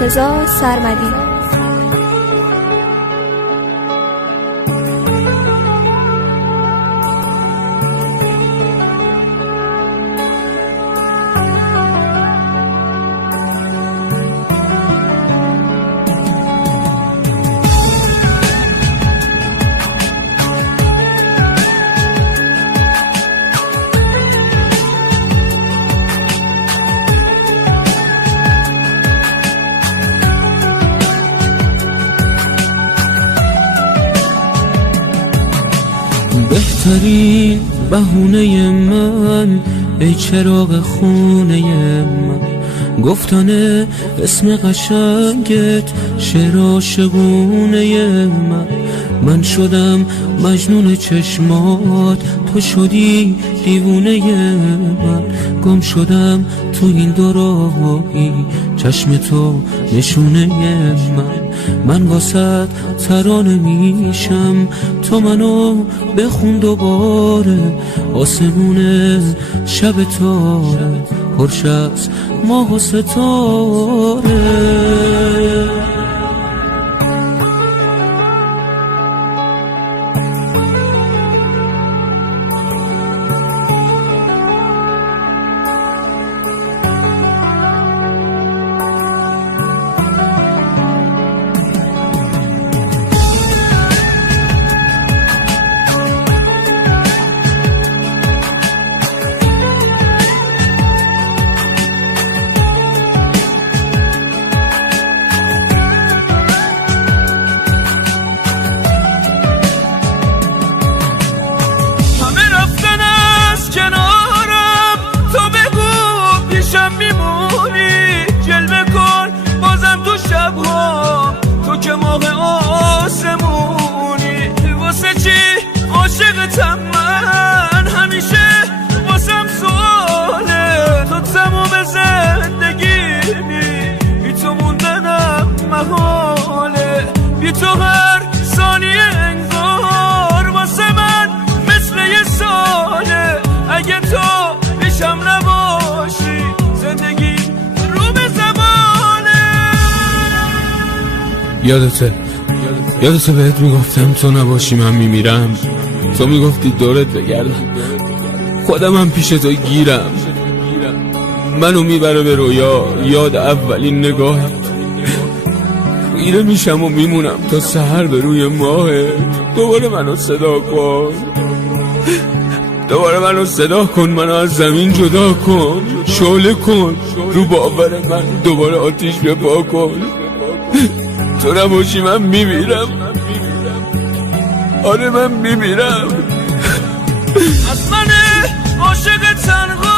مرتضی سرمدی. بهترین بهونه من ای چراغ خونه من، گفتن اسم قشنگت شعر عاشقونه من شدم مجنون چشمات، تو شدی دیوونه من. گم شدم تو این دو راهی، چشم تو نشونه من واسط ترانه میشم، تو منو بخون دوباره. آسمون شب تاره پرش از ماه و ستاره. تو که ماه آسمونی، واسه چی عاشقتم من؟ همیشه واسم سواله، تو تموم زندگیمی، بی تو موندنم محاله. بی تو هر ثانیه انگار واسه من مثل یه ساله. اگه تو پیشم نباشی زندگی رو به زبانه. یادته بهت میگفتم تو نباشی من میمیرم، تو میگفتی دورت بگردم، خودم هم پیش تو گیرم. منو میبره به رویا یاد اولین نگاهت، خیره میشم و میمونم تا سحر به روی ماهت. دوباره منو صدا کن، دوباره منو صدا کن، منو از زمین جدا کن، شعله کن رو باور من، دوباره آتیش بپا کن. تو نباشی من میمیرم، آره من میمیرم. از من عاشق تنها